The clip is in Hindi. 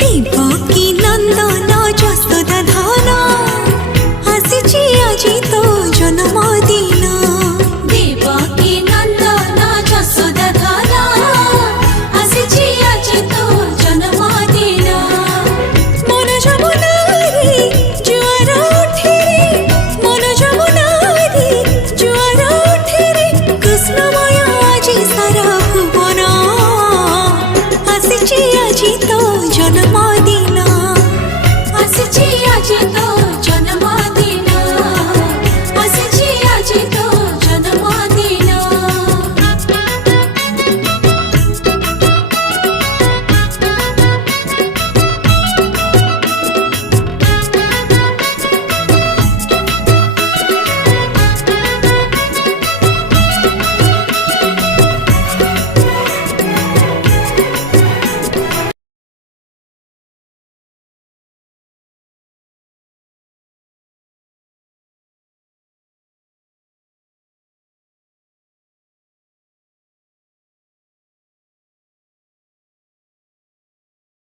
देवकी नंदन जसोदा धन आसिछि आजि तो जन्मदिन। देवकी नंदन जसोदा धन आसिछि आजि तो जन्मदिन। मन जमुनारी जुआर उठिरे मन जमुनारी जुआर उठिरे कृष्णमय आजि सारा भुवन आसिछि आजि तो जन्मदिन।